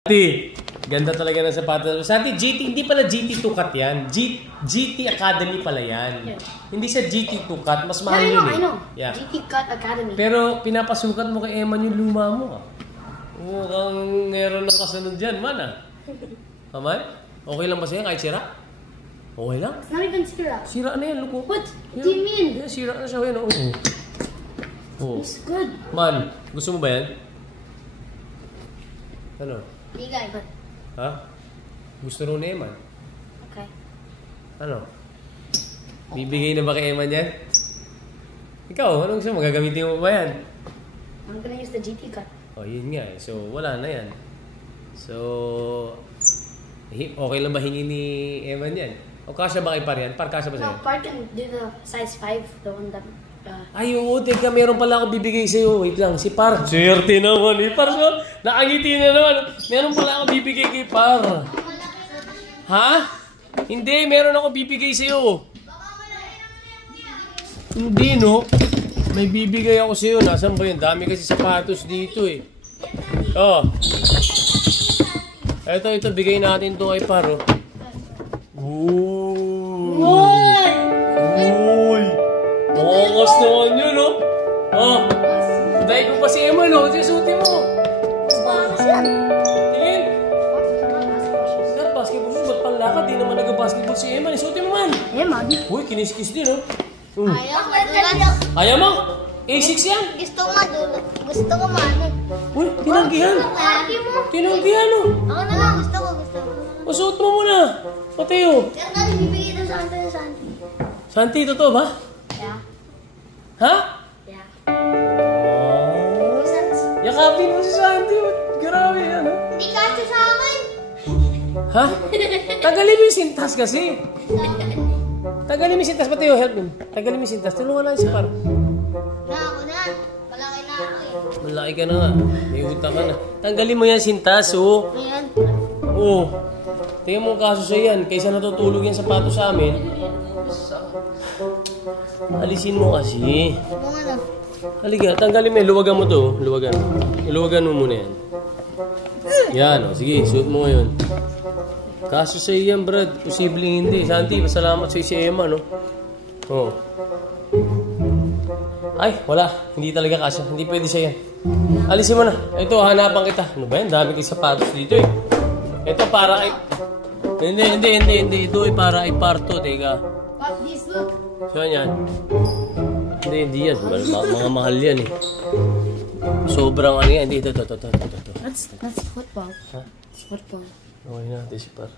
Santi, ganda talaga ng sapatos. Santi, GT, hindi pala GT Tukat yan. GT Academy pala yan. Yeah. Hindi siya GT Tukat, mas mahal yun eh. I know. Yeah. GT Cut Academy. Pero pinapasukat mo kay Eman yung luma mo ah. Mukhang meron ng kasunod dyan, man ah. Kamay? Okay lang ba sa'yo kahit sira? Okay lang? It's not even sira. Sira na yan, luko. What do you mean? Yeah, sira na siya. Yan, oh. It's good. Man, gusto mo ba yan? Ano? Bigay. Ha? Gusto rin ni Eman? Okay. Ano? Bibigay na ba kay Eman yan? Ikaw, anong gusto mo? Gagamitin mo ba yan? I'm gonna use the GT Cut. Oh, yun nga eh. So, wala na yan. So, okay lang ba hingi ni Eman yan? O kasya ba kay Par yan? Par, kasya ba sa'yo? No, Par can do the size 5, the one that... Ay, oo, teka, meron pala ako bibigay sa'yo. Wait lang, si Par. Swerte naman eh. Par, so, nakangiti na naman. Meron pala ako bibigay kay Par. Ha? Hindi, meron ako bibigay sa'yo. Hindi, no? May bibigay ako sa'yo. Nasaan ba yun? Dami kasi sapatos dito eh. Oh. Ito, bigay natin to kay Par, oh. Angas naman yun, no? Oh. Dahil ko pa si Eman, no? Susuti mo. Tingin. Sir, basketball shoes. Ba't panlakad? Di naman nag-basketball si Eman. Suti mo man. Eman? Uy, kinis-kiss din, no? Ayaw Ayaw mo? A6 yan? Gusto ko madulot. Gusto ko manik. Uy, tinanggihan. Tinanggihan, no? Ako na lang. Gusto ko. Pasuot mo muna. Mateo. Kaya nga bibigay ito sa akin sa Santi. Santi, totoo ba? Yeah. Ha? Yeah. Oh. Yakapin mo si Santi. Grabe yan, ha? Hindi kasi sa akin. Ha? Tagalin mo yung sintas kasi. Tagalin mo yung sintas. Mateo, help him. Tagalin mo yung sintas. Tulungan lang si Par. Ako na. Malaki na ako eh. Malaki ka na nga. May utang ka na. Tanggalin mo yan sintas, oh. Ayan. Oo. Tingnan mo ang kaso sa yan. Kaysa natutulog yan sapatos sa amin. Alisin mo kasi. Bunga na. Halika, tanggalin mo yan. Luwagan mo to. Luwagan. Iluwagan mo muna yan. Yan, oh. Sige, suot mo ngayon. Kaso sa yan, Brad. Posibleng hindi. Santi, pasalamat sa si Emma, no? Oo. Ay, wala. Hindi talaga kasya. Hindi pwede siya yan. Alisin mo na. Ito, hanapan kita. Ano ba yan? Dami kay sapatos dito eh. Ito para kay... Hindi. Ito ay para kay Parto. Teka. But this look. Saan yan? Hindi yan. Mga mahal yan eh. Sobrang ano yan. Hindi, ito. That's football. Ha? It's football. Okay na, ito si Par.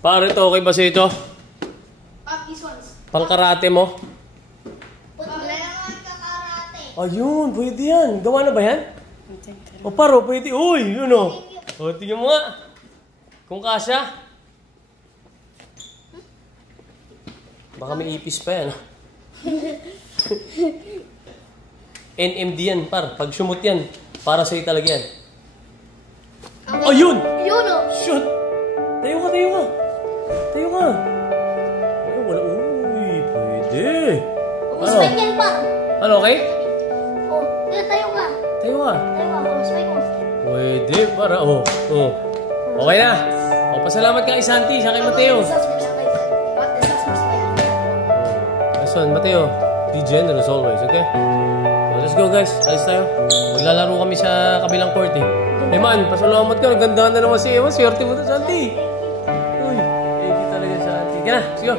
Par, ito okay ba sa ito? These ones. Pangkarate mo? Wala naman kakarate. Ayun, pwede yan. Gawa na ba yan? O Par, pwede. Uy, yun o. O, tingnan mo nga. Kung kasya. Baka may ipis pa yan. NMD yan, Par. Pag sumot yan, para sa'yo talaga yan. Ayun! Yun o. Shoot! Tayo ka. Tayo ka. Ay, wala. Uy, pwede. Umusway yan pa. Ano, okay? Oh, tayo ka. Tayo ka. Umusway mo. Pwede, para. Oh. Okay na. O, pasalamat ka kay Santi, siya kay Mateo. Listen, Mateo, be generous always, okay? So, let's go, guys. Alis tayo. Maglalaro kami sa kabilang court, eh. Man, pasalamat ka. Ganda na naman si Ewan. Swerte mo to, Santi. Uy, thank you talaga, Santi. Sige na, let's go.